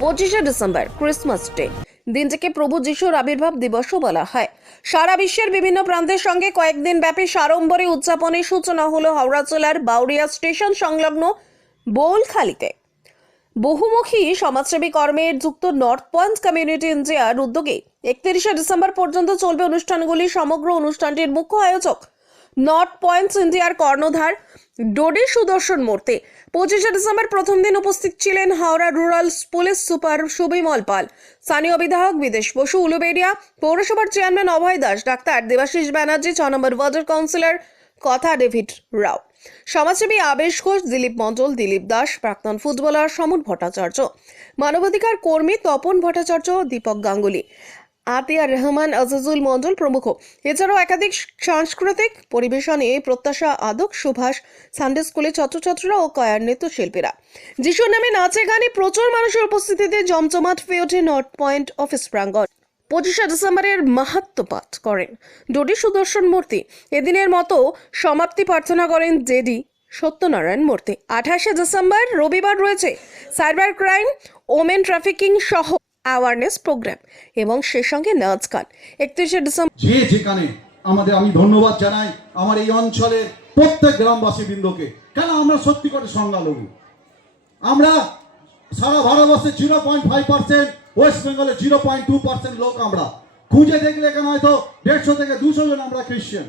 25 December Christmas day, দিনটিকে প্রভু যিশুর আবির্ভাব দিবসও বলা হয়। সারা বিশ্বের বিভিন্ন প্রান্তের সঙ্গে কয়েকদিন ব্যাপী সাড়ম্বরে উদযাপনের সূচনা হলো হাওড়া জেলার বাউরিয়া স্টেশন সংলগ্ন বউলখালীতে। বহুমুখী সমাজসেবী কর্মের যুক্ত নর্থ পয়েন্ট কমিউনিটি ইন্ডিয়ার উদ্যোগে 31 ডিসেম্বর পর্যন্ত চলবে অনুষ্ঠানগুলি। সমগ্র অনুষ্ঠানটির মুখ্য আয়োজক নর্থ পয়েন্ট ইন্ডিয়ার কর্ণধার ডোডি সুদর্শন মূর্তি। 25 ডিসেম্বর প্রথম দিন উপস্থিত ছিলেন Howrah rural police super Subimal Pal, স্থানীয় বিধায়ক বিদেশ বসু, উলুবেড়িয়া পৌরসভার chairman Abhay Das, doctor Debashis Banerjee, 6 number ওয়ার্ডের কাউন্সিলর কথা ডেভিড রাও, সমাজসেবী আবেশ ঘোষ, দিলীপ মণ্ডল, দিলীপ দাস, প্রাক্তন ফুটবলার সমন ভট্টাচার্য, মানবাধিকার কর্মী তপন ভট্টাচার্য, দীপক গাঙ্গুলি, আতিয়ার রহমান, আজিজুল মণ্ডল প্রমুখ। এছাড়াও একাধিক সাংস্কৃতিক পরিবেশনে প্রত্যাশা আদক, সুভাষ, সানডে স্কুলের ছাত্রছাত্রীরা ও কয়ার নৃত্যশিল্পীরা। যিশুর নামে নাচে গানে প্রচুর মানুষের উপস্থিতিতে জমজমাট হয়ে ওঠে নর্থ পয়েন্ট অফিস প্রাঙ্গণ। 25 ডিসেম্বরের মাহাত্ম্য পাঠ করেন ডোডি সুদর্শন মূর্তি। এদিনের মতো সমাপ্তি প্রার্থনা করেন জেডি সত্যনারায়ণ মূর্তি। 28 ডিসেম্বর রবিবার রয়েছে সাইবার ক্রাইম, ওমেন ট্রাফিকিং সহ অ্যাওয়ারনেস প্রোগ্রাম এবং সেই সঙ্গে নাচ গান। 31 ডিসেম্বর যে যেখানে আমি ধন্যবাদ জানাই আমার এই অঞ্চলের প্রত্যেক গ্রামবাসী বৃন্দকে। কেন আমরা সত্যি করে সংখ্যালঘু, আমরা সারা ভারতবর্ষে 0.5%, ওয়েস্ট বেঙ্গলে 0.2% লোক। আমরা খুঁজে দেখলে এখানে হয়তো 150 থেকে 200 জন আমরা খ্রিস্টান।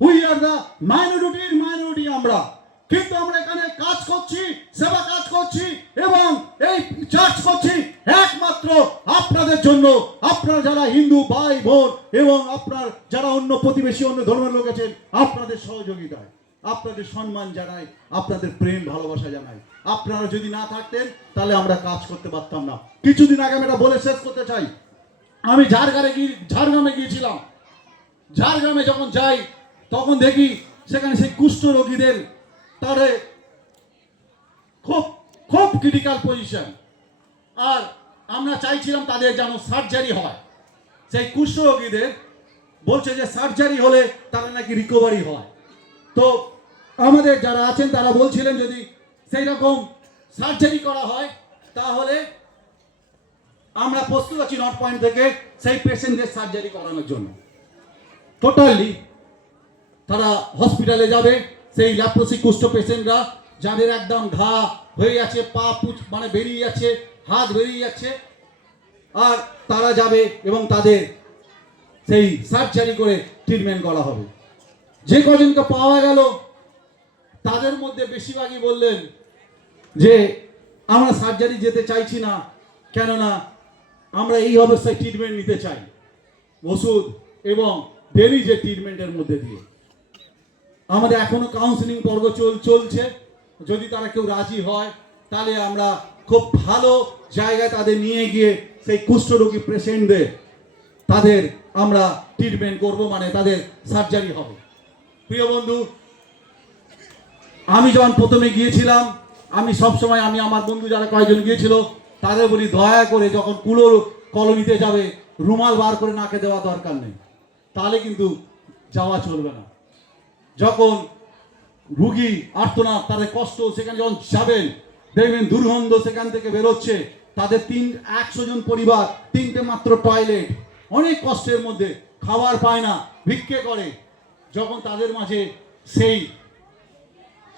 উই আর দ্য মাইনরিটি আমরা, কিন্তু আমরা এখানে কাজ করছি, সেবা কাজ করছি এবং এই চার্চ করছি একমাত্র আপনাদের জন্য। আপনারা যারা হিন্দু ভাই বোন এবং আপনার যারা অন্য প্রতিবেশী অন্য ধর্মের লোক আছেন, আপনাদের সহযোগিতায় আপনাদের সম্মান জানাই, আপনাদের প্রেম ভালোবাসা জানাই। আপনারা যদি না থাকতেন তাহলে আমরা কাজ করতে পারতাম না। কিছুদিন আগে আমি এটা বলে শেষ করতে চাই, আমি ঝাড়গ্রামে গিয়েছিলাম। ঝাড়গ্রামে যখন যাই তখন দেখি সেখানে সেই কুষ্ঠ রোগীদের তাদের খুব ক্রিটিক্যাল পজিশন, আর আমরা চাইছিলাম তাদের যেন সার্জারি হয়। সেই কুষ্ঠ রোগীদের বলছে যে সার্জারি হলে তারা নাকি রিকভারি হয়। তো আমাদের যারা আছেন তারা বলছিলেন যদি সেই রকম সার্জারি করা হয় তাহলে আমরা প্রস্তুত আছি নর্থ পয়েন্ট থেকে সেই পেশেন্টদের সার্জারি করানোর জন্য। টোটালি তারা হসপিটালে যাবে, সেই ল্যাপ্রোসি কুষ্ঠ পেশেন্টরা যাদের একদম ঘা হয়ে যাচ্ছে, পা মানে বেরিয়ে যাচ্ছে, হাত বেরিয়ে যাচ্ছে, আর তারা যাবে এবং তাদের সেই সার্জারি করে ট্রিটমেন্ট করা হবে। যে কজনকে পাওয়া গেল তাদের মধ্যে বেশিরভাগই বললেন যে আমরা সার্জারি যেতে চাইছি না, কেননা আমরা এই অবস্থায় ট্রিটমেন্ট নিতে চাই, ওষুধ এবং ডেলি যে ট্রিটমেন্টের মধ্যে দিয়ে। আমাদের এখনো কাউন্সিলিং পর্ব চলছে। যদি তারা কেউ রাজি হয় তাহলে আমরা খুব ভালো জায়গায় তাদের নিয়ে গিয়ে সেই কুষ্ঠরোগী পেশেন্টদের তাদের আমরা ট্রিটমেন্ট করব, মানে তাদের সার্জারি হবে। প্রিয় বন্ধু, আমি যখন প্রথমে গিয়েছিলাম আমি সবসময় আমার বন্ধু যারা কয়েকজন গিয়েছিল তাদের বলি দয়া করে যখন কুলোর কলোনিতে যাবে রুমাল বার করে নাকে দেওয়া দরকার নেই, তাহলে কিন্তু যাওয়া চলবে না। যখন রুগী আর্তনাদ তাদের কষ্ট, সেখানে যখন যাবেন দেখবেন দুর্গন্ধ সেখান থেকে বেরোচ্ছে, তাদের 100 জন পরিবার 3টে মাত্র টয়লেট, অনেক কষ্টের মধ্যে খাবার পায় না, ভিক্ষে করে। যখন তাদের মাঝে সেই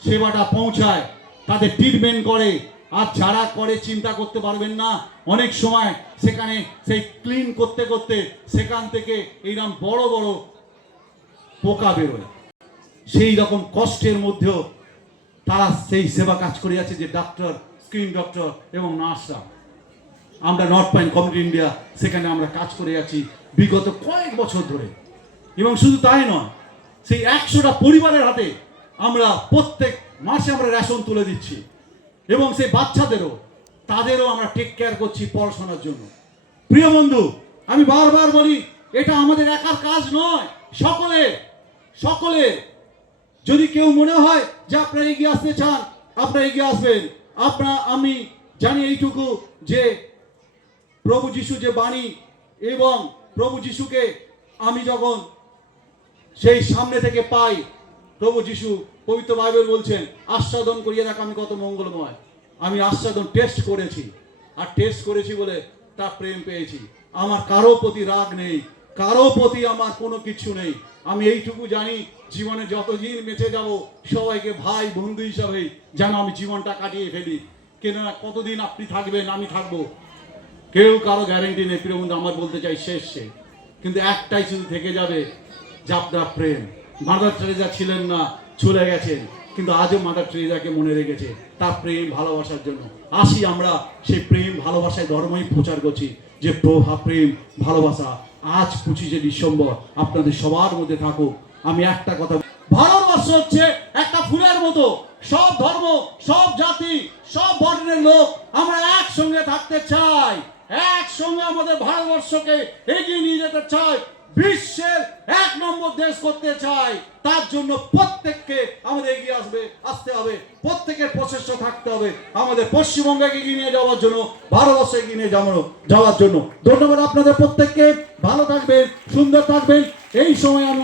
সেবাটা পৌঁছায়, তাদের ট্রিটমেন্ট করে, আর যারা করে চিন্তা করতে পারবেন না, অনেক সময় সেখানে সেই ক্লিন করতে করতে সেখান থেকে এইরকম বড় বড় পোকা বেরোয়। সেই রকম কষ্টের মধ্যেও তারা সেই সেবা কাজ করে যাচ্ছে, যে ডাক্তার, স্কিন ডক্টর এবং নার্সরা। আমরা নর্থ পয়েন্ট কমিউনিটি ইন্ডিয়া সেখানে আমরা কাজ করে যাচ্ছি বিগত কয়েক বছর ধরে। এবং শুধু তাই নয়, সেই 100টা পরিবারের হাতে আমরা প্রত্যেক মাসে আমরা রেশন তুলে দিচ্ছি এবং সেই বাচ্চাদেরও তাদেরও আমরা টেক কেয়ার করছি পড়াশোনার জন্য। প্রিয় বন্ধু, আমি বারবার বলি এটা আমাদের একার কাজ নয়, সকলের। যদি কেউ মনে হয় যে আপনারা এগিয়ে আসতে চান, আপনারা এগিয়ে আসবেন। আমি জানি এইটুকু যে প্রভু যিশু যে বাণী, এবং প্রভু যিশুকে আমি যখন সেই সামনে থেকে পাই, প্রভু যিশু পবিত্র বাইবেল বলছেন আস্বাদন করিয়ে দেখ আমি কত মঙ্গলময়। আমি আস্বাদন টেস্ট করেছি, আর টেস্ট করেছি বলে তার প্রেম পেয়েছি। আমার কারো প্রতি রাগ নেই, কারো প্রতি আমার কোনো কিছু নেই। আমি এইটুকু জানি, জীবনে যতদিন বেঁচে যাব সবাইকে ভাই বন্ধু হিসাবে যেন আমি জীবনটা কাটিয়ে ফেলি। কেননা কতদিন আপনি থাকবেন, আমি থাকবো, কেউ কারো গ্যারেন্টি নেই। প্রিয় বন্ধু, আমার বলতে চাই শেষ, কিন্তু একটাই শুধু থেকে যাবে, যে আপনার প্রেম। মাদার টেরেসা ছিলেন না, চলে গেছেন, কিন্তু আজও মাদার টেরেসাকে মনে রেখেছে তার প্রেম ভালোবাসার জন্য। আসি আমরা সেই প্রেম ভালোবাসায় ধর্মই প্রচার করছি, যে প্রেম ভালোবাসা আজ 25শে ডিসেম্বর আপনাদের সবার মধ্যে থাকুক। আমি একটা কথা, ভারতবর্ষ হচ্ছে একটা ফুলের মতো, সব ধর্ম, সব জাতি, সব বর্ণের লোক আমরা একসঙ্গে থাকতে চাই, একসঙ্গে আমাদের ভারতবর্ষকে এগিয়ে নিয়ে যেতে চাই, বিশ্বের 1 নম্বর দেশ করতে চাই। তার জন্য প্রত্যেককে আমাদের এগিয়ে আসতে হবে, প্রত্যেকের প্রচেষ্টা থাকতে হবে আমাদের পশ্চিমবঙ্গকে এগিয়ে নিয়ে যাওয়ার জন্য, ভারতবর্ষ এগিয়ে নিয়ে যাওয়ার জন্য। ধন্যবাদ আপনাদের প্রত্যেককে। ভালো থাকবেন, সুন্দর থাকবেন। এই সময় আমি